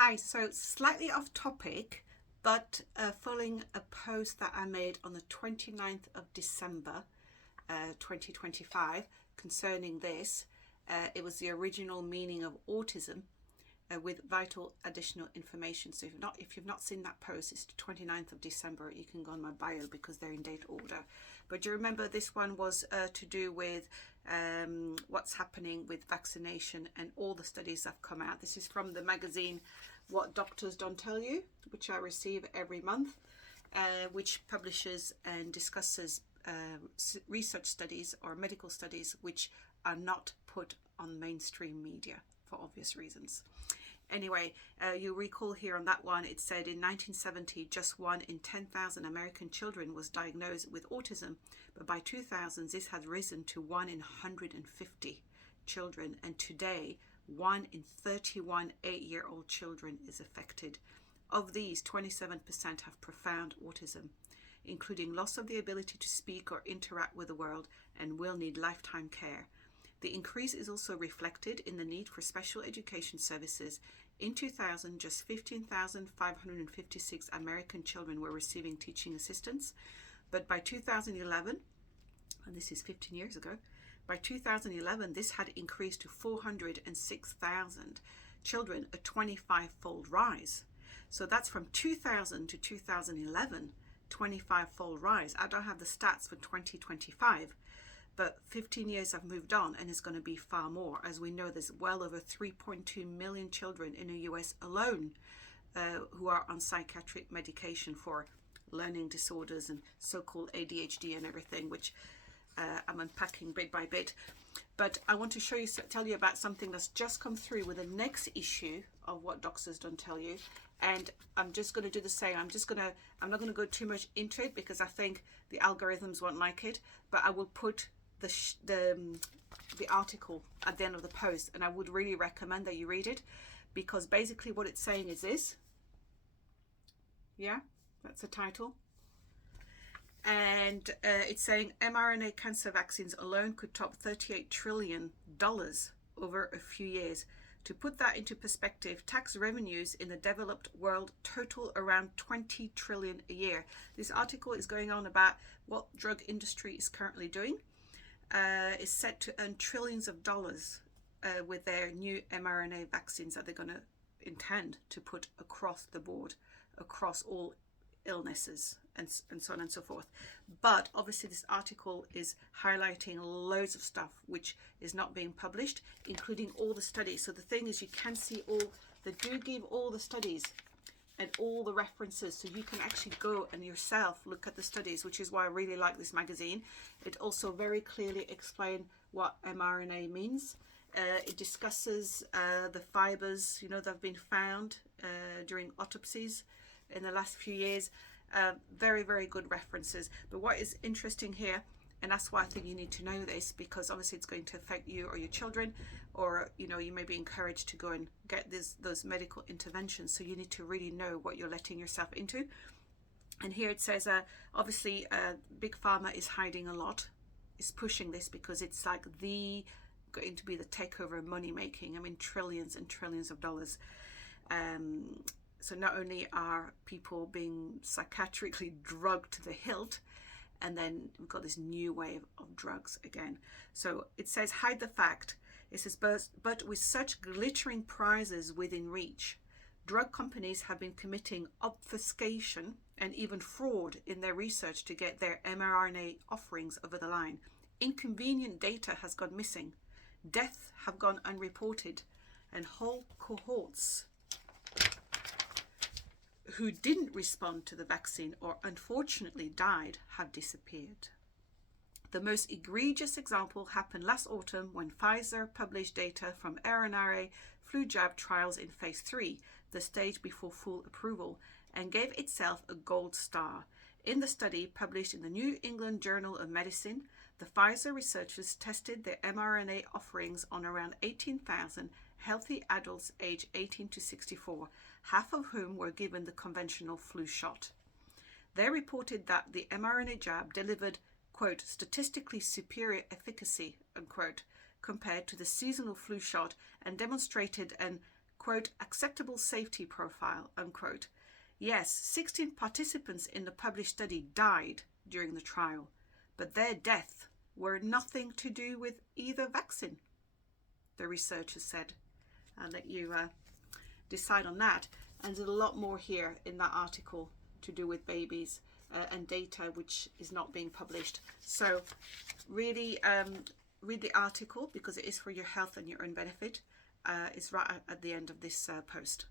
Hi, so slightly off topic, but following a post that I made on the 29th of December 2025 concerning this. It was the original meaning of autism with vital additional information. So if you've not seen that post, it's the 29th of December. You can go on my bio because they're in date order. But do you remember this one was to do with what's happening with vaccination and all the studies that have come out. This is from the magazine What Doctors Don't Tell You, which I receive every month, which publishes and discusses research studies or medical studies which are not put on mainstream media for obvious reasons. Anyway, you recall here on that one, it said in 1970, just 1 in 10,000 American children was diagnosed with autism. But by 2000, this had risen to 1 in 150 children. And today, 1 in 31 8-year-old children is affected. Of these, 27% have profound autism, including loss of the ability to speak or interact with the world, and will need lifetime care. The increase is also reflected in the need for special education services. In 2000, just 15,556 American children were receiving teaching assistance. But by 2011, and this is 15 years ago, by 2011, this had increased to 406,000 children, a 25-fold rise. So that's from 2000 to 2011, 25-fold rise. I don't have the stats for 2025. But 15 years have moved on, and it's going to be far more. As we know, there's well over 3.2 million children in the US alone who are on psychiatric medication for learning disorders and so-called ADHD and everything, which I'm unpacking bit by bit. But I want to tell you about something that's just come through with the next issue of What Doctors Don't Tell You. And I'm just going to do the same. I'm not going to go too much into it because I think the algorithms won't like it. But I will put the article at the end of the post, and I would really recommend that you read it, because basically what it's saying is this. Yeah, that's the title. And it's saying mRNA cancer vaccines alone could top $38 trillion over a few years. To put that into perspective, tax revenues in the developed world total around 20 trillion a year. This article is going on about what drug industry is currently doing. Is set to earn trillions of dollars with their new mRNA vaccines that they're going to intend to put across the board, across all illnesses and so on and so forth. But obviously this article is highlighting loads of stuff which is not being published, including all the studies. So the thing is, you can see they do give all the studies and all the references, so you can actually go and yourself look at the studies, which is why I really like this magazine. It also very clearly explains what mRNA means. It discusses the fibers, that have been found during autopsies in the last few years. Very, very good references. But what is interesting here, and that's why I think you need to know this, because obviously it's going to affect you or your children, or you may be encouraged to go and get those medical interventions. So you need to really know what you're letting yourself into. And here it says, obviously, Big Pharma is hiding a lot, is pushing this because it's like going to be the takeover of money making. I mean, trillions and trillions of dollars. So not only are people being psychiatrically drugged to the hilt, and then we've got this new wave of drugs again. So it says, hide the fact. It says, but with such glittering prizes within reach, drug companies have been committing obfuscation and even fraud in their research to get their mRNA offerings over the line. Inconvenient data has gone missing. Deaths have gone unreported, and whole cohorts who didn't respond to the vaccine or unfortunately died have disappeared. The most egregious example happened last autumn when Pfizer published data from RNA flu jab trials in phase 3, the stage before full approval, and gave itself a gold star. In the study published in the New England Journal of Medicine, the Pfizer researchers tested their mRNA offerings on around 18,000 healthy adults aged 18 to 64, half of whom were given the conventional flu shot. They reported that the mRNA jab delivered, quote, statistically superior efficacy, unquote, compared to the seasonal flu shot, and demonstrated an, quote, acceptable safety profile, unquote. Yes, 16 participants in the published study died during the trial, but their death were nothing to do with either vaccine, the researchers said. I'll let you decide on that. And there's a lot more here in that article to do with babies and data which is not being published. So really read the article because it is for your health and your own benefit. It's right at the end of this post.